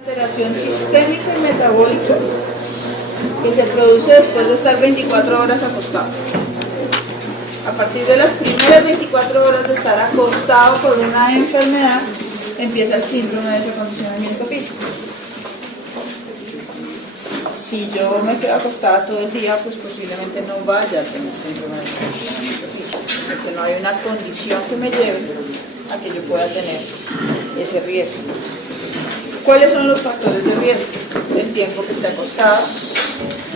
Alteración sistémica y metabólica que se produce después de estar 24 horas acostado. A partir de las primeras 24 horas de estar acostado por una enfermedad, empieza el síndrome de desacondicionamiento físico. Si yo me quedo acostada todo el día, pues posiblemente no vaya a tener síndrome de desacondicionamiento físico, porque no hay una condición que me lleve a que yo pueda tener ese riesgo. ¿Cuáles son los factores de riesgo? El tiempo que esté acostado,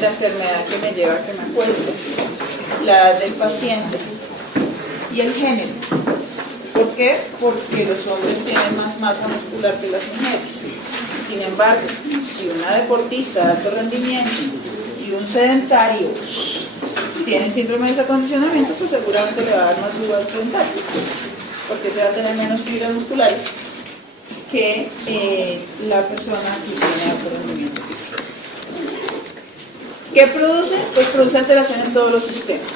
la enfermedad que me lleva a que me acueste, la edad del paciente y el género. ¿Por qué? Porque los hombres tienen más masa muscular que las mujeres. Sin embargo, si una deportista de alto rendimiento y un sedentario tienen síndrome de desacondicionamiento, pues seguramente le va a dar más duro al sedentario, porque se va a tener menos fibras musculares que la persona que tiene alto rendimiento físico. ¿Qué produce? Pues produce alteración en todos los sistemas.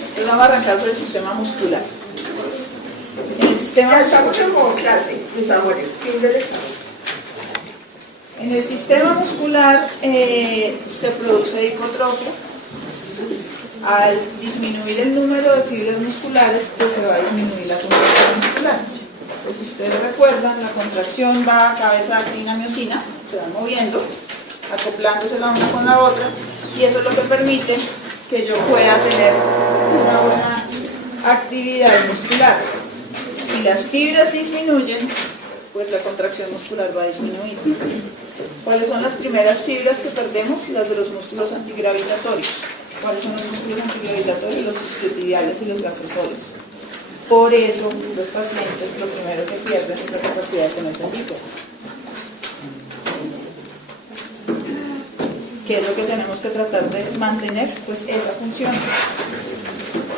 Entonces vamos a arrancar por el sistema muscular. En el sistema ya estamos en modo clase, mis amores, fin del examen. En el sistema muscular se produce hipotrofia. Al disminuir el número de fibras musculares, pues se va a disminuir la contracción muscular. Pues si ustedes recuerdan, la contracción va a cabeza, actina, miocina, se van moviendo, acoplándose la una con la otra, y eso es lo que permite que yo pueda tener una buena actividad muscular. Si las fibras disminuyen, pues la contracción muscular va a disminuir. ¿Cuáles son las primeras fibras que perdemos? Las de los músculos antigravitatorios. ¿Cuáles son los músculos antigravitatorios? Los isquiotibiales y los gastrosóleos. Por eso, los pacientes lo primero que pierden es la capacidad de tener centífuga. ¿Qué es lo que tenemos que tratar de mantener? Pues esa función.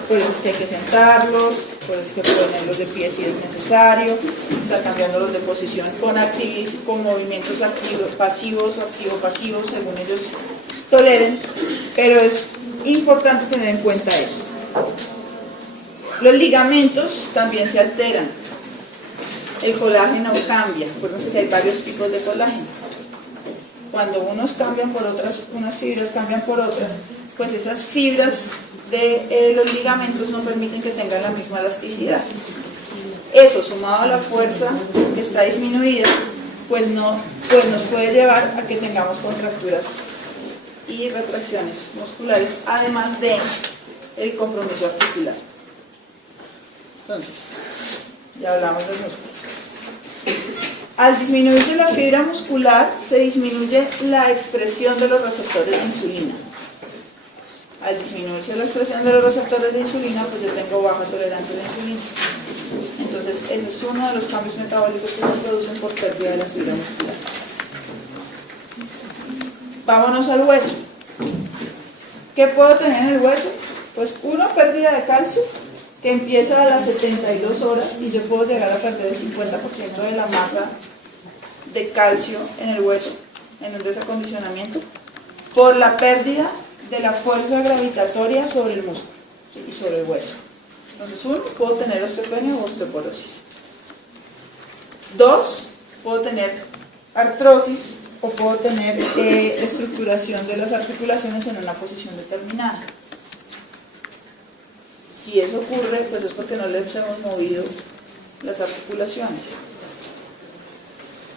Por eso es que hay que sentarlos, por eso es que ponerlos de pie si es necesario, estar cambiándolos de posición con movimientos activo-pasivos o activo-pasivos, según ellos toleren, pero es importante tener en cuenta eso. Los ligamentos también se alteran, el colágeno cambia, acuérdense que hay varios tipos de colágeno. Cuando unos cambian por otras, unas fibras cambian por otras, pues esas fibras de los ligamentos no permiten que tengan la misma elasticidad. Eso, sumado a la fuerza que está disminuida, pues nos puede llevar a que tengamos contracturas y retracciones musculares, además de el compromiso articular. Entonces, ya hablamos del músculo. Al disminuirse la fibra muscular, se disminuye la expresión de los receptores de insulina. Al disminuirse la expresión de los receptores de insulina, pues yo tengo baja tolerancia a la insulina. Entonces, ese es uno de los cambios metabólicos que se producen por pérdida de la fibra muscular. Vámonos al hueso. ¿Qué puedo tener en el hueso? Pues una pérdida de calcio que empieza a las 72 horas y yo puedo llegar a perder el 50% de la masa de calcio en el hueso, en el desacondicionamiento, por la pérdida de la fuerza gravitatoria sobre el músculo y sobre el hueso. Entonces, uno, puedo tener osteopenia o osteoporosis. Dos, puedo tener artrosis o puedo tener estructuración de las articulaciones en una posición determinada. Si eso ocurre, pues es porque no les hemos movido las articulaciones.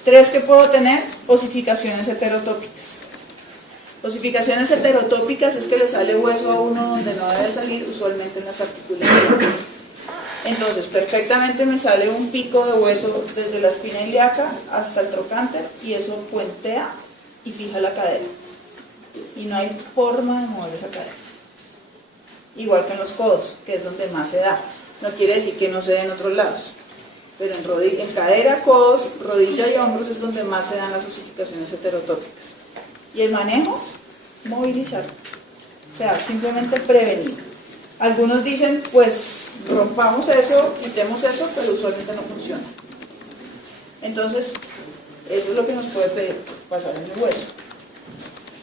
Tres, que puedo tener osificaciones heterotópicas. Osificaciones heterotópicas es que le sale hueso a uno donde no debe salir, usualmente en las articulaciones. Entonces, perfectamente me sale un pico de hueso desde la espina ilíaca hasta el trocánter y eso puentea y fija la cadera. Y no hay forma de mover esa cadera. Igual que en los codos, que es donde más se da. No quiere decir que no se dé en otros lados. Pero en cadera, codos, rodilla y hombros es donde más se dan las osificaciones heterotópicas. Y el manejo, movilizar. O sea, simplemente prevenir. Algunos dicen, pues rompamos eso, quitemos eso, pero usualmente no funciona. Entonces, eso es lo que nos puede pasar en el hueso.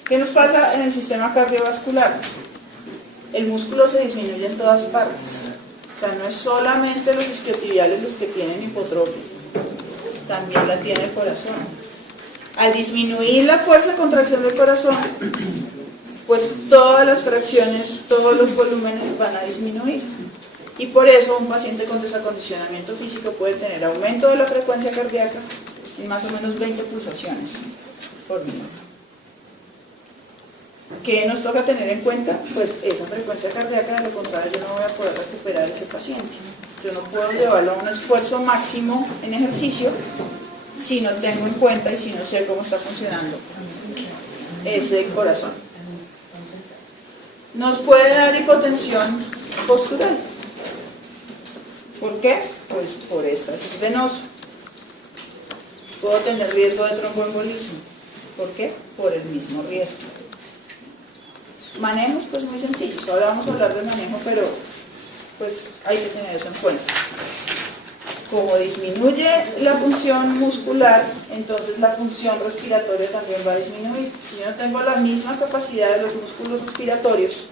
¿Qué nos pasa en el sistema cardiovascular? El músculo se disminuye en todas partes. O sea, no es solamente los isquiotibiales los que tienen hipotrofia, también la tiene el corazón. Al disminuir la fuerza de contracción del corazón, pues todas las fracciones, todos los volúmenes van a disminuir. Y por eso un paciente con desacondicionamiento físico puede tener aumento de la frecuencia cardíaca en más o menos 20 pulsaciones por minuto. ¿Qué nos toca tener en cuenta? Pues esa frecuencia cardíaca, de lo contrario yo no voy a poder recuperar a ese paciente. Yo no puedo llevarlo a un esfuerzo máximo en ejercicio si no tengo en cuenta y si no sé cómo está funcionando ese corazón. Nos puede dar hipotensión postural. ¿Por qué? Pues por éstasis venoso. Puedo tener riesgo de tromboembolismo. ¿Por qué? Por el mismo riesgo. Manejos, pues muy sencillos. Ahora vamos a hablar de manejo, pero pues hay que tener eso en cuenta. Como disminuye la función muscular, entonces la función respiratoria también va a disminuir. Si yo no tengo la misma capacidad de los músculos respiratorios,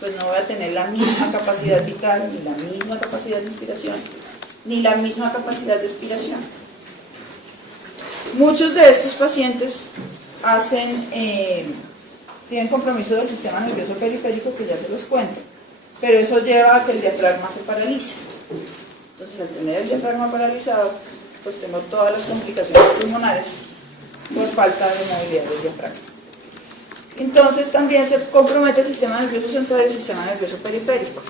pues no voy a tener la misma capacidad vital, ni la misma capacidad de inspiración, ni la misma capacidad de expiración. Muchos de estos pacientes tienen compromiso del sistema nervioso periférico, que ya se los cuento, pero eso lleva a que el diafragma se paralice. Entonces, al tener el diafragma paralizado, pues tengo todas las complicaciones pulmonares por falta de movilidad del diafragma. Entonces, también se compromete el sistema nervioso central y el sistema nervioso periférico.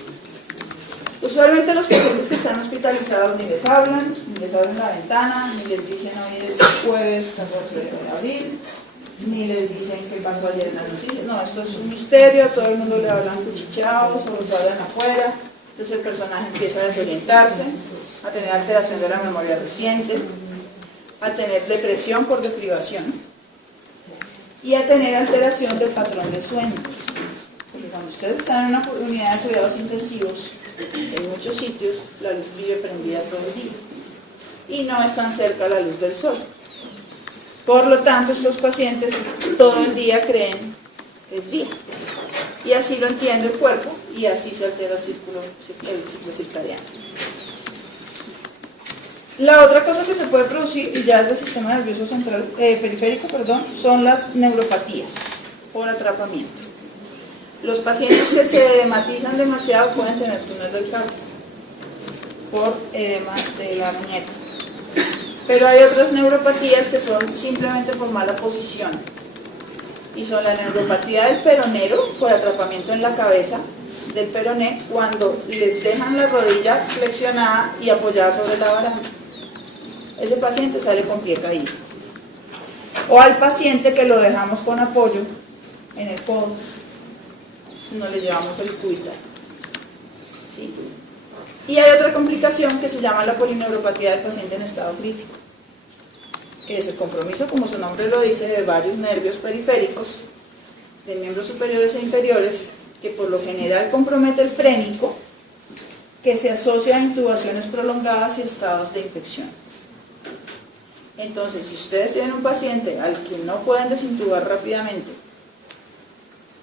Usualmente los pacientes que están hospitalizados ni les hablan la ventana, ni les dicen hoy es jueves 14 de abril, ni les dicen qué pasó ayer en las noticias. No, esto es un misterio, a todo el mundo le hablan cuchicheados o les hablan afuera. Entonces el personaje empieza a desorientarse, a tener alteración de la memoria reciente, a tener depresión por deprivación y a tener alteración del patrón de sueño. Porque cuando ustedes están en una unidad de cuidados intensivos, en muchos sitios la luz vive prendida todo el día y no es tan cerca la luz del sol. Por lo tanto, estos pacientes todo el día creen que es día. Y así lo entiende el cuerpo y así se altera el ciclo circadiano. La otra cosa que se puede producir, y ya es del sistema nervioso central, periférico, son las neuropatías por atrapamiento. Los pacientes que se edematizan demasiado pueden tener túnel del carpo por edema de la muñeca. Pero hay otras neuropatías que son simplemente por mala posición. Y son la neuropatía del peronero, por atrapamiento en la cabeza del peroné, cuando les dejan la rodilla flexionada y apoyada sobre la baranda. Ese paciente sale con pie caído. O al paciente que lo dejamos con apoyo en el codo, no le llevamos el cuita. ¿Sí? Y hay otra complicación que se llama la polineuropatía del paciente en estado crítico, que es el compromiso, como su nombre lo dice, de varios nervios periféricos, de miembros superiores e inferiores, que por lo general compromete el frénico, que se asocia a intubaciones prolongadas y estados de infección. Entonces, si ustedes tienen un paciente al que no pueden desintubar rápidamente,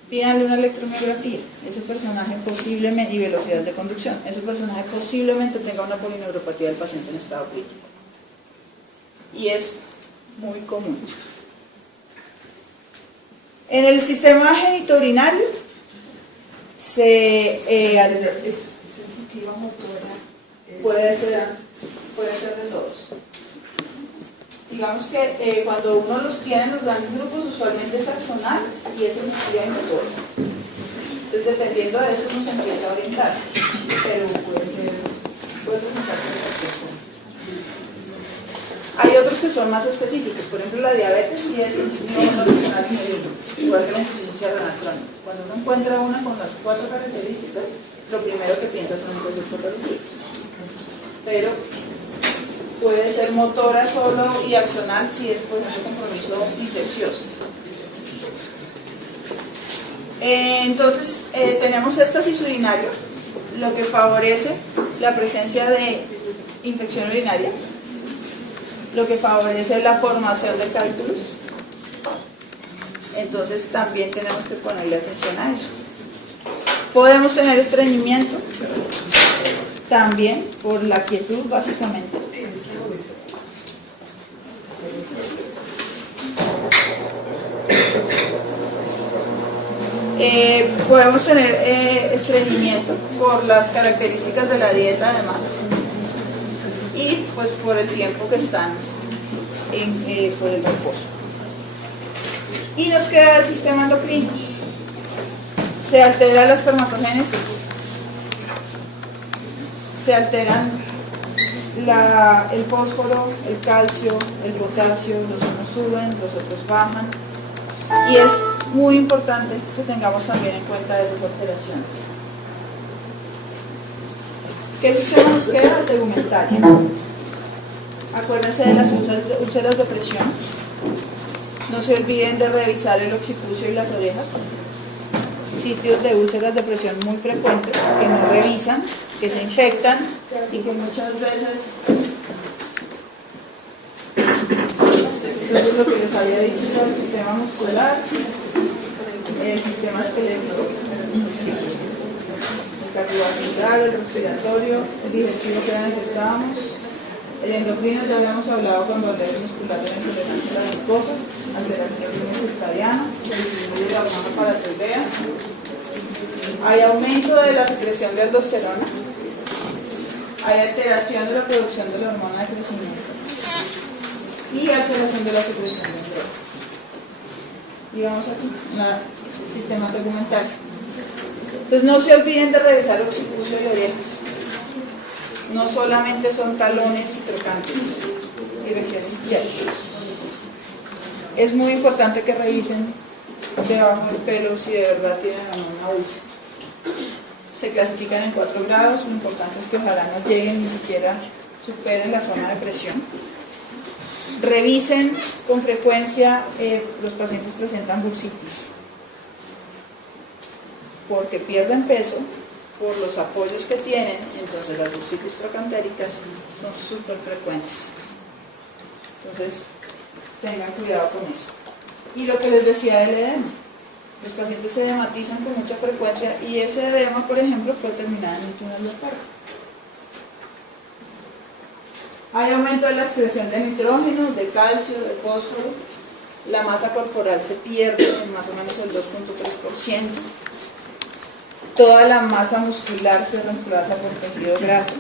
pídanle una electromiografía. Ese personaje posiblemente, y velocidad de conducción, ese personaje posiblemente tenga una polineuropatía del paciente en estado crítico. Y es muy común. En el sistema genitourinario puede ser de todos. Digamos que cuando uno los tiene en los grandes grupos, usualmente es axonal y es sensitiva y motora. Entonces, dependiendo de eso, uno se empieza a orientar, pero puede presentarse de cualquier forma. Hay otros que son más específicos, por ejemplo la diabetes sí es sensitiva nutricional inmediata, igual que la insuficiencia renal crónica. Cuando uno encuentra una con las 4 características, lo primero que piensa son patologías. Pero puede ser motora solo y axonal si es, por ejemplo, compromiso infeccioso. Entonces, tenemos éxtasis urinario, lo que favorece la presencia de infección urinaria, lo que favorece la formación de cálculos. Entonces, también tenemos que ponerle atención a eso. Podemos tener estreñimiento, también por la quietud, básicamente. Podemos tener estreñimiento por las características de la dieta además y pues por el tiempo que están por el reposo. Y nos queda el sistema endocrino. Se altera la espermatogénesis, se alteran el fósforo, el calcio, el potasio, los unos suben, los otros bajan, y es muy importante que tengamos también en cuenta esas alteraciones. ¿Qué sistema nos queda? El tegumentario. Acuérdense de las úlceras de presión. No se olviden de revisar el occipucio y las orejas. Sitios de úlceras de presión muy frecuentes que no revisan, que se infectan y que muchas veces, entonces lo que les había dicho, el sistema muscular, el sistema esquelético, el cardiovascular, el respiratorio, el digestivo, que era en el que estábamos, el endocrino, ya habíamos hablado cuando hablé del muscular de la intolerancia a la glucosa, alteración del ritmo circadiano, se disminuye la hormona paratiroidea, hay aumento de la secreción de aldosterona, hay alteración de la producción de la hormona de crecimiento y alteración de la secreción de andrógenos. Y vamos aquí, el sistema tegumentario. Entonces no se olviden de revisar occipucio y orejas. No solamente son talones y trocantes y regiones ciáticas. Es muy importante que revisen debajo del pelo si de verdad tienen una úlcera. Se clasifican en 4 grados, lo importante es que ojalá no lleguen ni siquiera superen la zona de presión. Revisen con frecuencia, los pacientes presentan bursitis porque pierden peso por los apoyos que tienen, entonces las bursitis trocantéricas son súper frecuentes. Entonces tengan cuidado con eso. Y lo que les decía del edema, los pacientes se edematizan con mucha frecuencia y ese edema, por ejemplo, puede terminar en un túnel de carga. Hay aumento de la excreción de nitrógeno, de calcio, de fósforo, la masa corporal se pierde en más o menos el 2.3%, toda la masa muscular se reemplaza por tejido graso.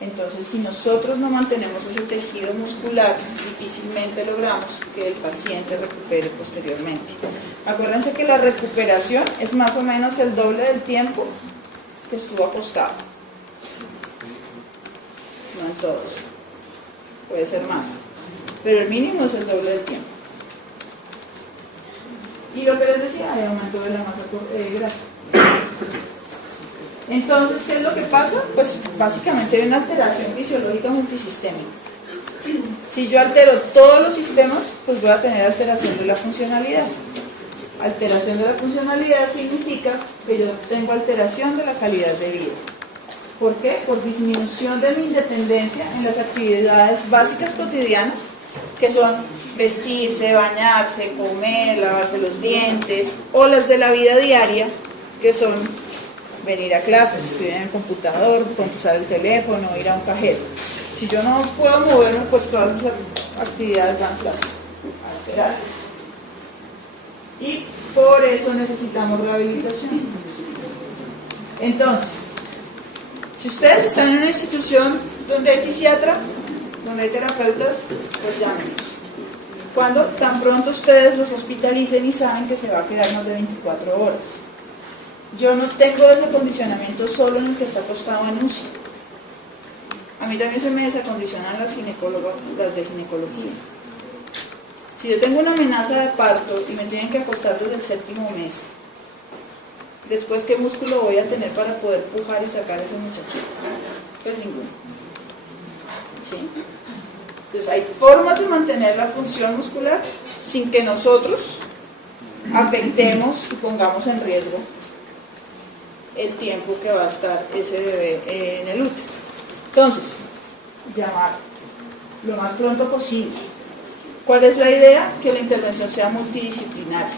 Entonces, si nosotros no mantenemos ese tejido muscular, difícilmente logramos que el paciente recupere posteriormente. Acuérdense que la recuperación es más o menos el doble del tiempo que estuvo acostado. No en todos, puede ser más, pero el mínimo es el doble del tiempo. Y lo que les decía, hay aumento de la masa grasa. Entonces, ¿qué es lo que pasa? Pues básicamente hay una alteración fisiológica multisistémica. Si yo altero todos los sistemas, pues voy a tener alteración de la funcionalidad. Alteración de la funcionalidad significa que yo tengo alteración de la calidad de vida. ¿Por qué? Por disminución de mi independencia en las actividades básicas cotidianas, que son vestirse, bañarse, comer, lavarse los dientes, o las de la vida diaria, que son venir a clases, estudiar en el computador, contestar el teléfono, ir a un cajero. Si yo no puedo moverme, pues todas esas actividades van a alterar. Y por eso necesitamos rehabilitación. Entonces, si ustedes están en una institución donde hay fisiatra, donde hay terapeutas, pues llámenos. Cuando tan pronto ustedes los hospitalicen y saben que se va a quedar más de 24 horas. Yo no tengo ese acondicionamiento solo en el que está acostado en UCI. A mí también se me desacondicionan las ginecólogas, las de ginecología. Si yo tengo una amenaza de parto y me tienen que acostar desde el 7º mes, después ¿qué músculo voy a tener para poder pujar y sacar a ese muchachito? Pues ninguno. ¿Sí? Entonces hay formas de mantener la función muscular sin que nosotros afectemos y pongamos en riesgo el tiempo que va a estar ese bebé en el útero. Entonces, llamar lo más pronto posible. ¿Cuál es la idea? Que la intervención sea multidisciplinaria.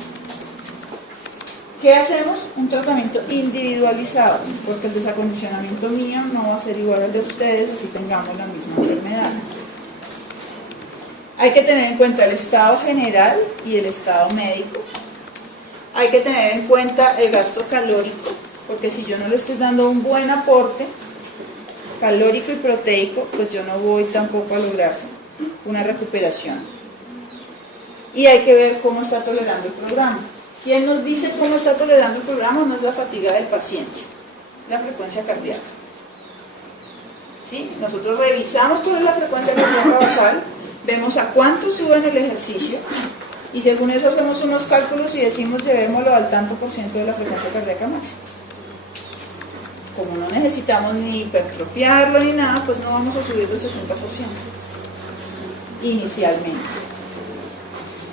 ¿Qué hacemos? Un tratamiento individualizado, porque el desacondicionamiento mío no va a ser igual al de ustedes, así tengamos la misma enfermedad. Hay que tener en cuenta el estado general y el estado médico. hay que tener en cuenta el gasto calórico, porque si yo no le estoy dando un buen aporte calórico y proteico, pues yo no voy tampoco a lograr una recuperación. Y hay que ver cómo está tolerando el programa. ¿Quién nos dice cómo está tolerando el programa? No es la fatiga del paciente, la frecuencia cardíaca. ¿Sí? Nosotros revisamos cuál es la frecuencia cardíaca basal, vemos a cuánto sube en el ejercicio, y según eso hacemos unos cálculos y decimos llevémoslo al tanto por ciento de la frecuencia cardíaca máxima. Como no necesitamos ni hipertrofiarlo ni nada, pues no vamos a subir el 60% inicialmente.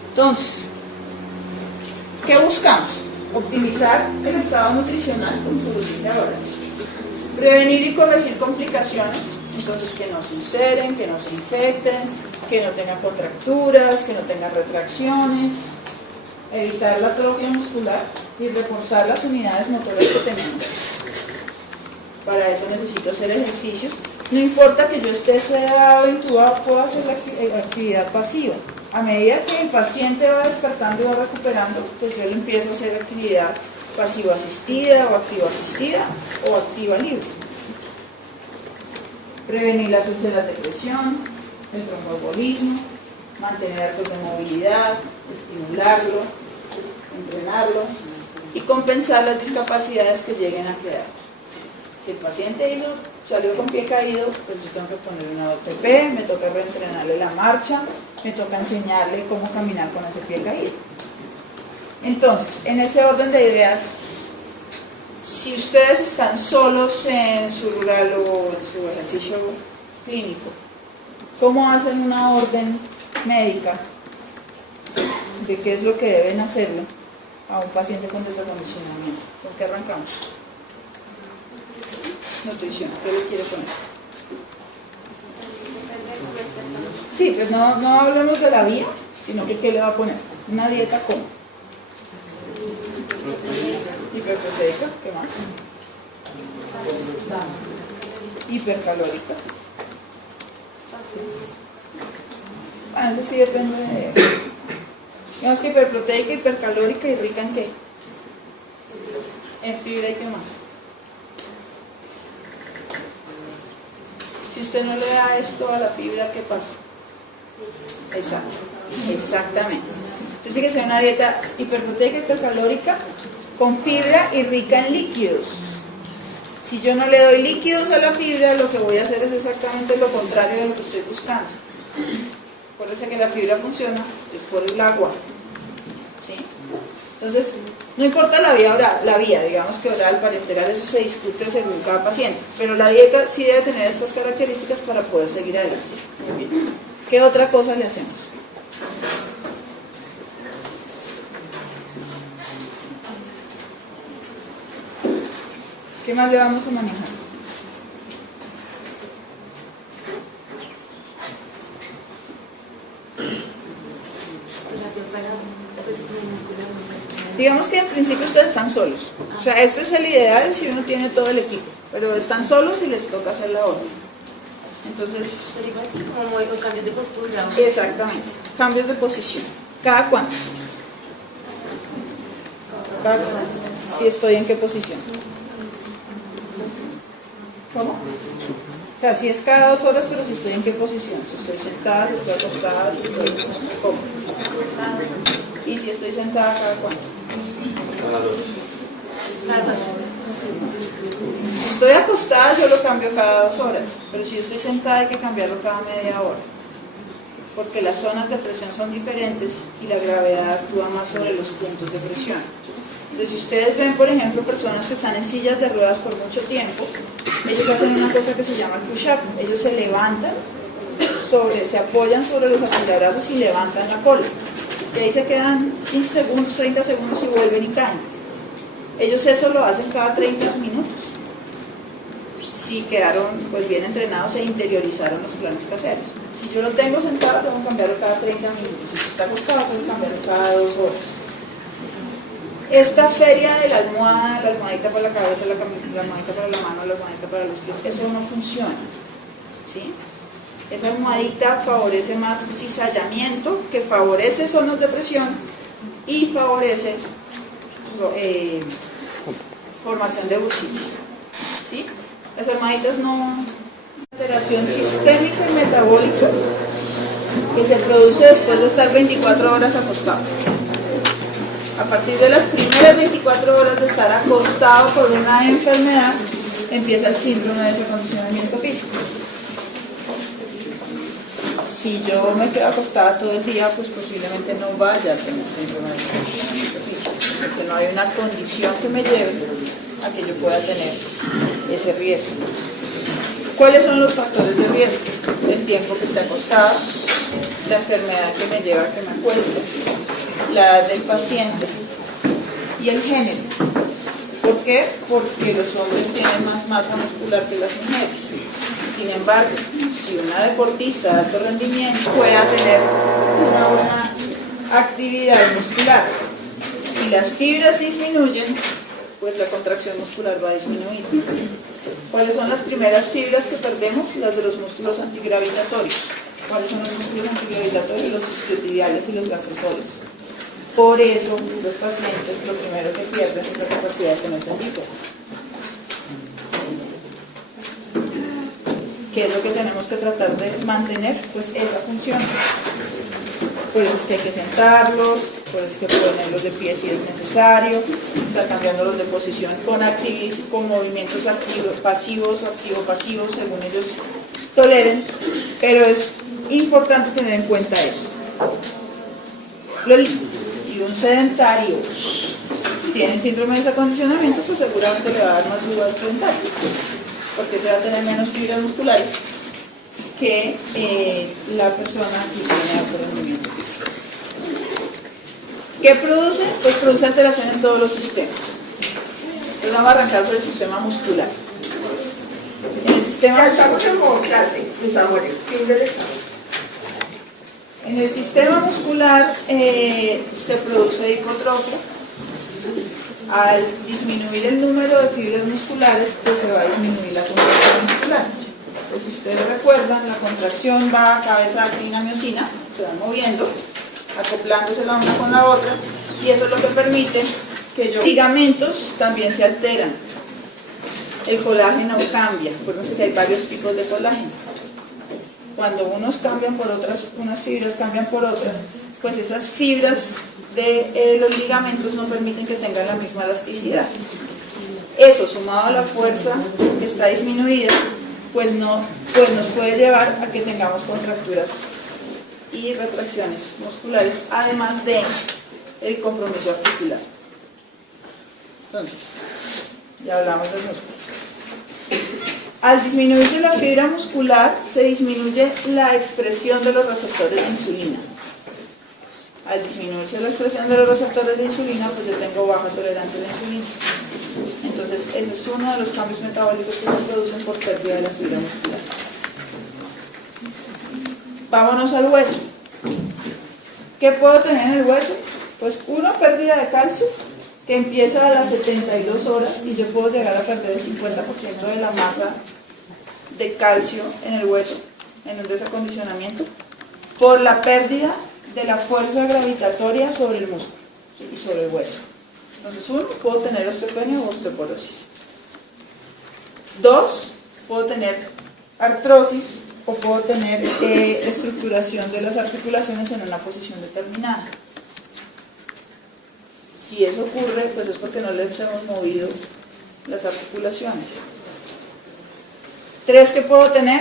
Entonces, ¿qué buscamos? Optimizar el estado nutricional, como producir ahora. Prevenir y corregir complicaciones, entonces que no se ulceren, que no se infecten, que no tengan contracturas, que no tengan retracciones, evitar la atrofia muscular y reforzar las unidades motoras que tenemos. Para eso necesito hacer ejercicios. No importa que yo esté sedado, intubado, puedo hacer la actividad pasiva. A medida que el paciente va despertando y va recuperando, pues yo le empiezo a hacer actividad pasiva asistida o activa asistida o activa libre. Prevenir las úlceras de presión, el tromboembolismo, mantener actos de movilidad, estimularlo, entrenarlo y compensar las discapacidades que lleguen a quedar. Si el paciente salió con pie caído, pues yo tengo que ponerle una OTP, me toca reentrenarle la marcha, me toca enseñarle cómo caminar con ese pie caído. Entonces, en ese orden de ideas, si ustedes están solos en su rural o en su ejercicio clínico, ¿cómo hacen una orden médica de qué es lo que deben hacerle a un paciente con desacondicionamiento? ¿Con qué arrancamos? Nutrición, ¿qué le quiere poner? Sí, pues no hablemos de la vía, sino que ¿qué le va a poner? Una dieta ¿cómo? Hiperproteica, ¿qué más? Hipercalórica. Bueno, eso sí depende de... Digamos que hiperproteica, hipercalórica y rica ¿en qué? En fibra y ¿qué más? Si usted no le da esto a la fibra, ¿qué pasa? Exacto, exactamente. Entonces tiene que ser una dieta hiperproteica, hipercalórica, con fibra y rica en líquidos. Si yo no le doy líquidos a la fibra, lo que voy a hacer es exactamente lo contrario de lo que estoy buscando. Acuérdense que la fibra funciona es por el agua. ¿Sí? Entonces, no importa la vía oral, digamos que oral, parenteral, eso se discute según cada paciente, pero la dieta sí debe tener estas características para poder seguir adelante. Muy bien. ¿Qué otra cosa le hacemos? ¿Qué más le vamos a manejar? Digamos que en principio ustedes están solos. O sea, este es el ideal si uno tiene todo el equipo, pero están solos y les toca hacer la orden. Entonces... como cambios de postura. Exactamente, cambios de posición. ¿Cada cuánto? Si estoy en qué posición. ¿Cómo? O sea, si es cada 2 horas, pero si estoy en qué posición. Si estoy sentada, si estoy acostada, si estoy... ¿Cómo? Y si estoy sentada, ¿cada cuánto? Cada 2. Si estoy acostada, yo lo cambio cada 2 horas, pero si yo estoy sentada hay que cambiarlo cada media hora, porque las zonas de presión son diferentes y la gravedad actúa más sobre los puntos de presión. Entonces, si ustedes ven, por ejemplo, personas que están en sillas de ruedas por mucho tiempo, ellos hacen una cosa que se llama push-up. Ellos se levantan, se apoyan sobre los apoyabrazos y levantan la cola. Y ahí se quedan 15 segundos, 30 segundos y vuelven y caen. Ellos eso lo hacen cada 30 minutos. Si quedaron pues bien entrenados e interiorizaron los planes caseros. Si yo lo tengo sentado, tengo que cambiarlo cada 30 minutos. Si está acostado, tengo que cambiarlo cada 2 horas. Esta feria de la almohada, la almohadita para la cabeza, la almohadita para la mano, la almohadita para los pies, eso no funciona. ¿Sí? Esa almohadita favorece más cizallamiento, que favorece zonas de presión y favorece formación de bursitis. ¿Sí? Las armaditas no... alteración sistémica y metabólica que se produce después de estar 24 horas acostado. A partir de las primeras 24 horas de estar acostado por una enfermedad, empieza el síndrome de desacondicionamiento físico. Si yo me quedo acostada todo el día, pues posiblemente no vaya a tener síndrome de desacondicionamiento físico, porque no hay una condición que me lleve a que yo pueda tener ese riesgo. ¿Cuáles son los factores de riesgo? El tiempo que esté acostada, la enfermedad que me lleva a que me acueste, la edad del paciente y el género. ¿Por qué? Porque los hombres tienen más masa muscular que las mujeres. Sin embargo, si una deportista de alto rendimiento pueda tener una buena actividad muscular, si las fibras disminuyen, pues la contracción muscular va a disminuir. ¿Cuáles son las primeras fibras que perdemos? Las de los músculos antigravitatorios. ¿Cuáles son los músculos antigravitatorios? Los isquiotibiales y los gastrosóleos. Por eso, los pacientes lo primero que pierden es la capacidad de tener sentido. ¿Qué es lo que tenemos que tratar de mantener? Pues esa función. Por eso es que hay que sentarlos, por eso es que ponerlos de pie si es necesario, estar cambiándolos de posición con movimientos activo-pasivos o activo-pasivos, según ellos toleren, pero es importante tener en cuenta eso. Y un sedentario tiene síndrome de desacondicionamiento, pues seguramente le va a dar más duro al sedentario, porque se va a tener menos fibras musculares que la persona que tiene alto rendimiento físico. ¿Qué produce? Pues produce alteración en todos los sistemas. Entonces vamos a arrancar por el sistema muscular. En el sistema Ya estamos en modo clase, mis amores, fin del examen. En el sistema muscular se produce hipotrofia. Al disminuir el número de fibras musculares, pues se va a disminuir la contracción muscular. Pues si ustedes recuerdan, la contracción va a cabeza, actina, miocina, se van moviendo, acoplándose la una con la otra, y eso es lo que permite que los ligamentos también se alteran. El colágeno cambia, acuérdense que hay varios tipos de colágeno. Cuando unos cambian por otras, unas fibras cambian por otras, pues esas fibras de los ligamentos no permiten que tengan la misma elasticidad. Eso, sumado a la fuerza que está disminuida, pues nos puede llevar a que tengamos contracturas y retracciones musculares, además de el compromiso articular. Entonces, ya hablamos del músculo. Al disminuirse la fibra muscular, se disminuye la expresión de los receptores de insulina. Al disminuirse la expresión de los receptores de insulina, pues yo tengo baja tolerancia a la insulina. Entonces, ese es uno de los cambios metabólicos que se producen por pérdida de la fibra muscular. Vámonos al hueso. ¿Qué puedo tener en el hueso? Pues una pérdida de calcio que empieza a las 72 horas y yo puedo llegar a perder el 50% de la masa de calcio en el hueso, en el desacondicionamiento, por la pérdida de la fuerza gravitatoria sobre el músculo y sobre el hueso. Entonces, uno, puedo tener osteopenia o osteoporosis. Dos, puedo tener artrosis o puedo tener estructuración de las articulaciones en una posición determinada. Si eso ocurre, pues es porque no les hemos movido las articulaciones. Tres, que puedo tener